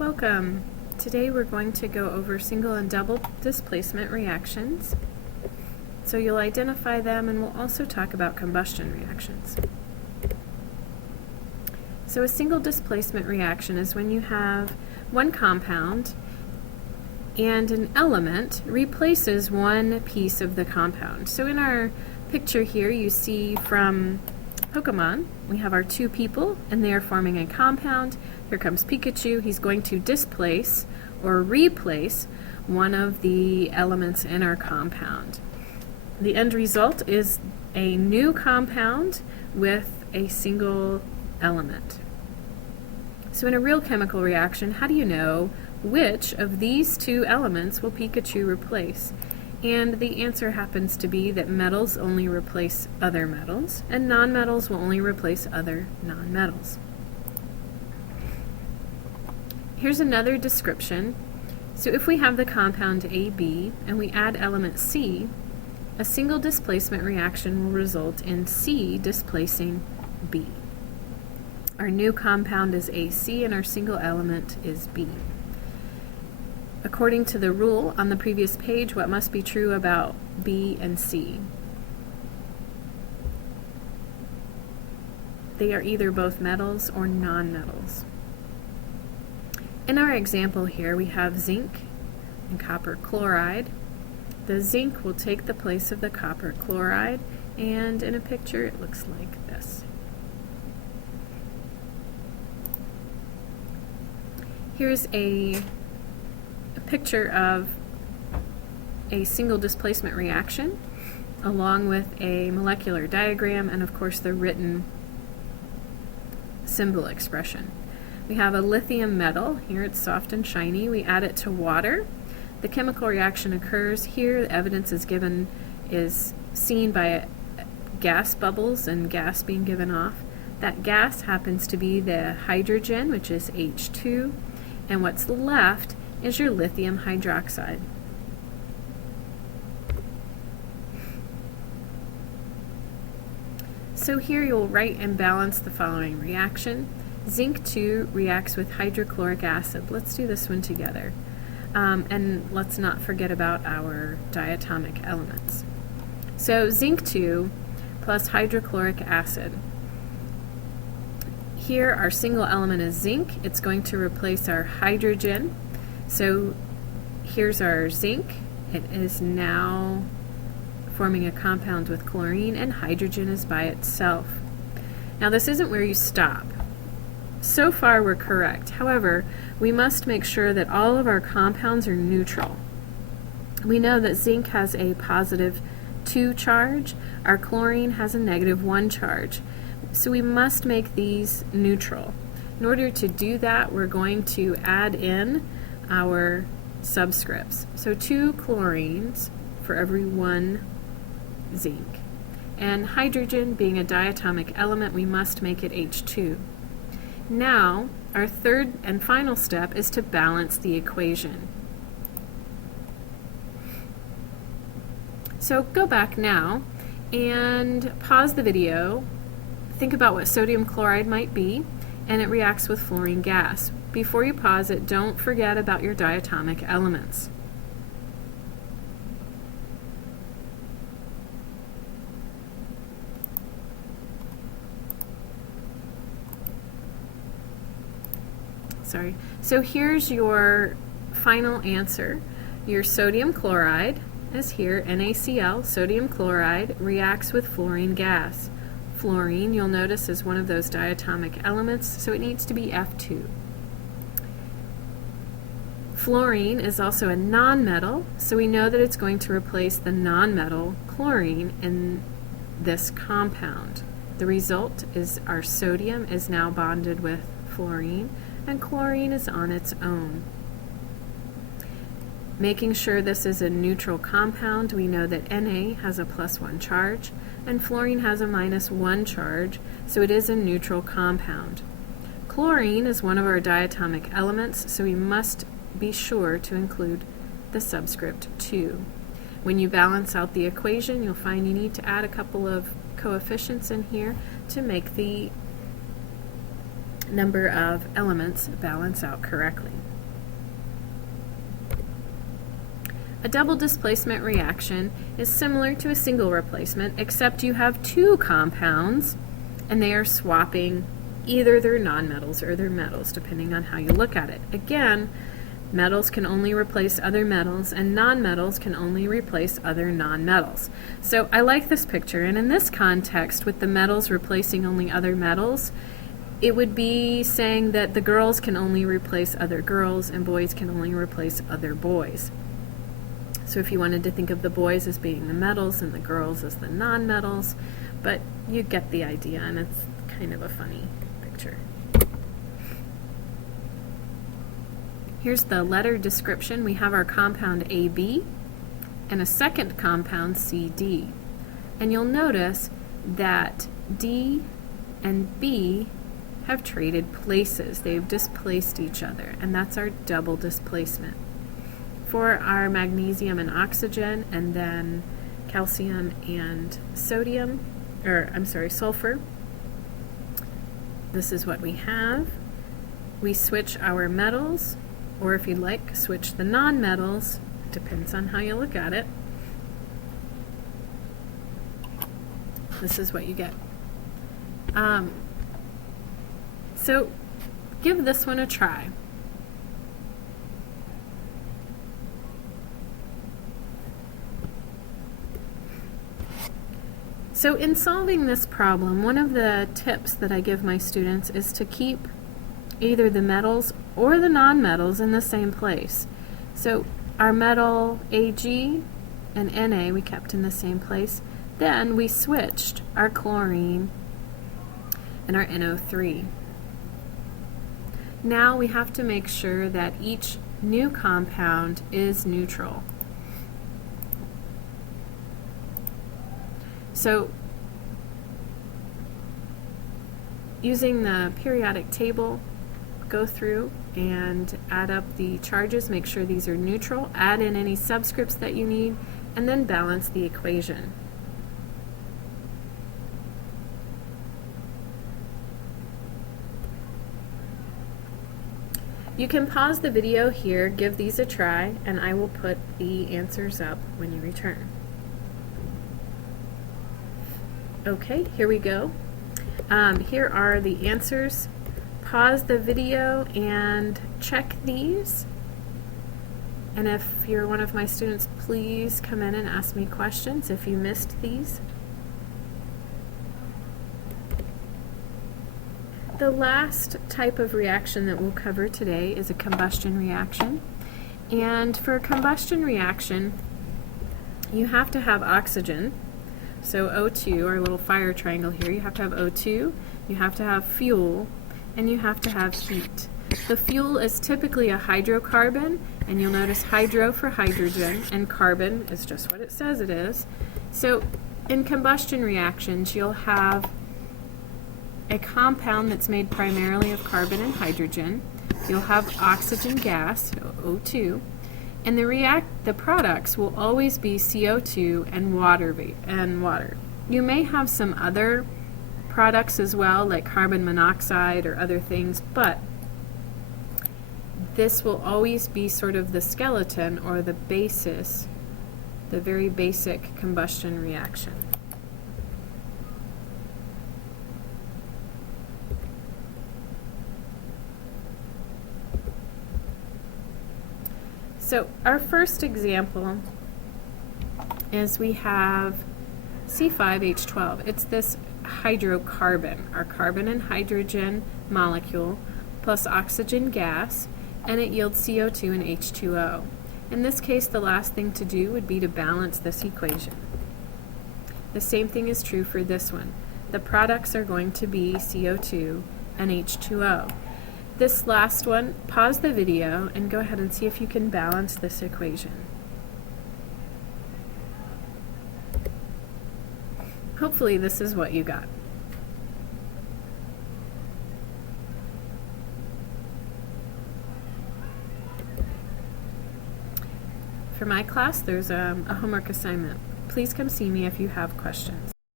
Welcome. Today we're going to go over single and double displacement reactions. So you'll identify them, and we'll also talk about combustion reactions. So a single displacement reaction is when you have one compound and an element replaces one piece of the compound. So in our picture here you see from Pokemon, we have our two people and they are forming a compound. Here comes Pikachu. He's going to displace or replace one of the elements in our compound. The end result is a new compound with a single element. So in a real chemical reaction, how do you know which of these two elements will Pikachu replace? And the answer happens to be that metals only replace other metals, and nonmetals will only replace other nonmetals. Here's another description. So if we have the compound AB and we add element C, a single displacement reaction will result in C displacing B. Our new compound is AC and our single element is B. According to the rule on the previous page, what must be true about B and C? They are either both metals or nonmetals. In our example here, we have zinc and copper chloride. The zinc will take the place of the copper chloride, and in a picture it looks like this. Here's a picture of a single displacement reaction along with a molecular diagram and of course the written symbol expression. We have a lithium metal. Here it's soft and shiny. We add it to water. The chemical reaction occurs. Here the evidence is seen by gas bubbles and gas being given off. That gas happens to be the hydrogen, which is H2, and what's left is your lithium hydroxide. So here you'll write and balance the following reaction. Zinc 2 reacts with hydrochloric acid. Let's do this one together. And let's not forget about our diatomic elements. So zinc 2 plus hydrochloric acid. Here our single element is zinc. It's going to replace our hydrogen. So here's our zinc. It is now forming a compound with chlorine, and hydrogen is by itself. Now this isn't where you stop. So far we're correct. However, we must make sure that all of our compounds are neutral. We know that zinc has a positive 2 charge. Our chlorine has a negative 1 charge. So we must make these neutral. In order to do that, we're going to add in our subscripts. So 2 chlorines for every 1 zinc. And hydrogen being a diatomic element, we must make it H2. Now, our third and final step is to balance the equation. So go back now and pause the video. Think about what sodium chloride might be, and it reacts with fluorine gas. Before you pause it, don't forget about your diatomic elements. So here's your final answer. Your sodium chloride is here, NaCl, sodium chloride, reacts with fluorine gas. Fluorine, you'll notice, is one of those diatomic elements, so it needs to be F2. Fluorine is also a nonmetal, so we know that it's going to replace the nonmetal chlorine in this compound. The result is our sodium is now bonded with fluorine, and chlorine is on its own. Making sure this is a neutral compound, we know that Na has a +1 charge, and fluorine has a -1 charge, so it is a neutral compound. Chlorine is one of our diatomic elements, so we must be sure to include the subscript 2. When you balance out the equation, you'll find you need to add a couple of coefficients in here to make the number of elements balance out correctly. A double displacement reaction is similar to a single replacement, except you have two compounds and they are swapping either their nonmetals or their metals, depending on how you look at it. Again, metals can only replace other metals and nonmetals can only replace other nonmetals. So I like this picture, and in this context, with the metals replacing only other metals, it would be saying that the girls can only replace other girls and boys can only replace other boys. So if you wanted to think of the boys as being the metals and the girls as the nonmetals, but you get the idea, and it's kind of a funny picture. Here's the letter description. We have our compound AB and a second compound CD. And you'll notice that D and B have traded places. They've displaced each other, and that's our double displacement. For our magnesium and oxygen, and then calcium and sulfur, this is what we have. We switch our metals, or if you'd like, switch the nonmetals. Depends on how you look at it. This is what you get. So give this one a try. So in solving this problem, one of the tips that I give my students is to keep either the metals or the nonmetals in the same place. So our metal Ag and Na we kept in the same place. Then we switched our chlorine and our NO3. Now we have to make sure that each new compound is neutral. So using the periodic table, go through and add up the charges, make sure these are neutral, add in any subscripts that you need, and then balance the equation. You can pause the video here, give these a try, and I will put the answers up when you return. Okay, here we go. Here are the answers. Pause the video and check these. And if you're one of my students, please come in and ask me questions if you missed these. The last type of reaction that we'll cover today is a combustion reaction. And for a combustion reaction, you have to have oxygen. So O2, our little fire triangle here, you have to have O2, you have to have fuel, and you have to have heat. The fuel is typically a hydrocarbon, and you'll notice hydro for hydrogen, and carbon is just what it says it is. So in combustion reactions, you'll have a compound that's made primarily of carbon and hydrogen. You'll have oxygen gas, O2, and the products will always be CO2 and water. You may have some other products as well, like carbon monoxide or other things, but this will always be sort of the skeleton or the basis, the very basic combustion reaction. So our first example is we have C5H12. It's this hydrocarbon, our carbon and hydrogen molecule plus oxygen gas, and it yields CO2 and H2O. In this case, the last thing to do would be to balance this equation. The same thing is true for this one. The products are going to be CO2 and H2O. This last one, pause the video and go ahead and see if you can balance this equation. Hopefully this is what you got. For my class, there's a homework assignment. Please come see me if you have questions.